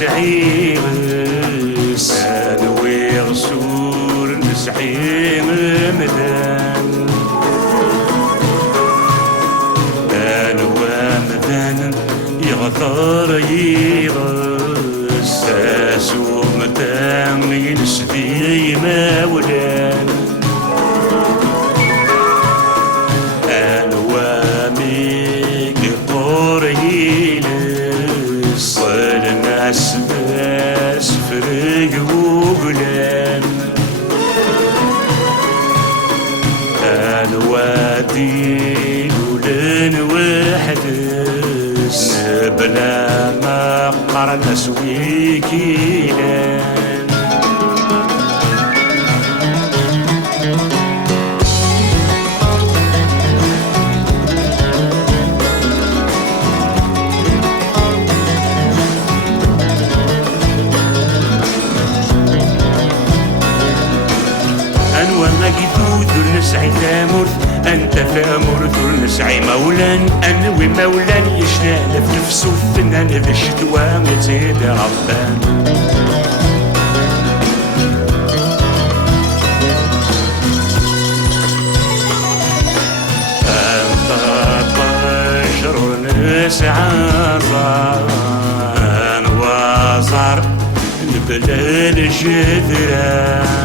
نسعي نسانوي غسور نسعي مدان أنوى مدان يغثر يغس ساسو مدان ينسدي مولان أنوى ميك طوري صل الناس باس فرق وقلان الوادي لولن وحدس بلا ما قرن سوي كيلان نسعي ثامرث أنت ثامرث نسعي مولان أنوي مولان يشنال في نفسه الثنان ذا الشتوى مزيد ربان أنت بشر نسعى زان وزار نبلال الجذران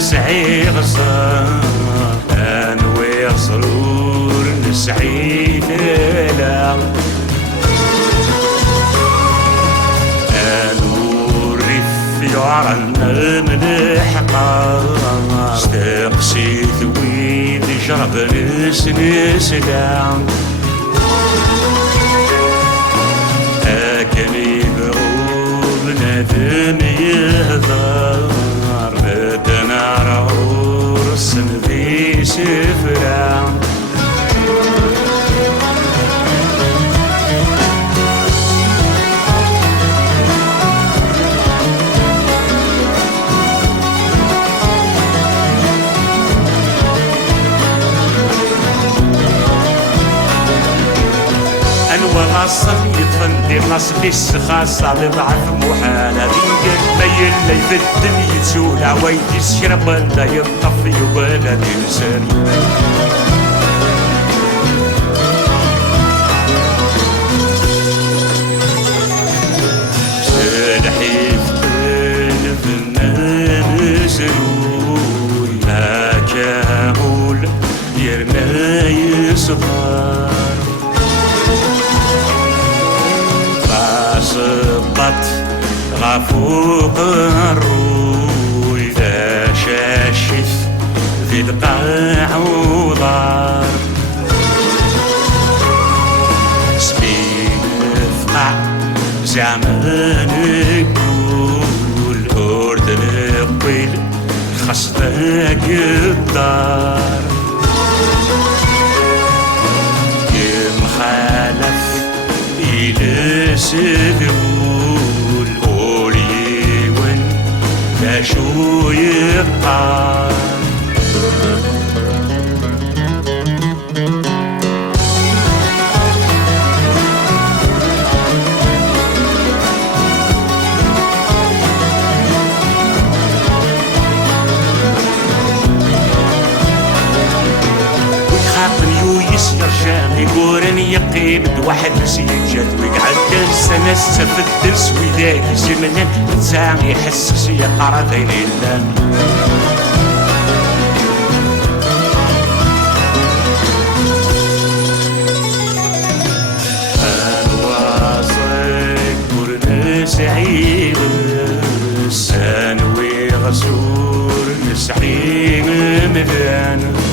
نسعي غصار أنوي غصرور نسعي ثلا أنور ريف يعرن من الحقار استقسي ثويد جرب نسلام أكني بغوب نادم يهضر بدنا رؤوس ذي سفرة أنوى غصن يتفندي نصلي السخاصة لضعف محالة بيقل ميل ليبدل يتسول عوايد يشرب ولا يطفي ولا تنسان سلحي في قلب الناس روي ما كامول يرمى يصغر صبت غفوق الروي ذا شاشث في القاع وضار سبين فقع زعمان كل أرض القبيل خصدك الدار كم خالف إلى سذول أوليون لا شو يقال يرجع يقورن يقيم واحد سيجات ويقعد سنة سفد سويداك زمنا تساعي يحسس يقرا ذين اللام الواصق كورن سعيد سانوي غسور نسعي مذان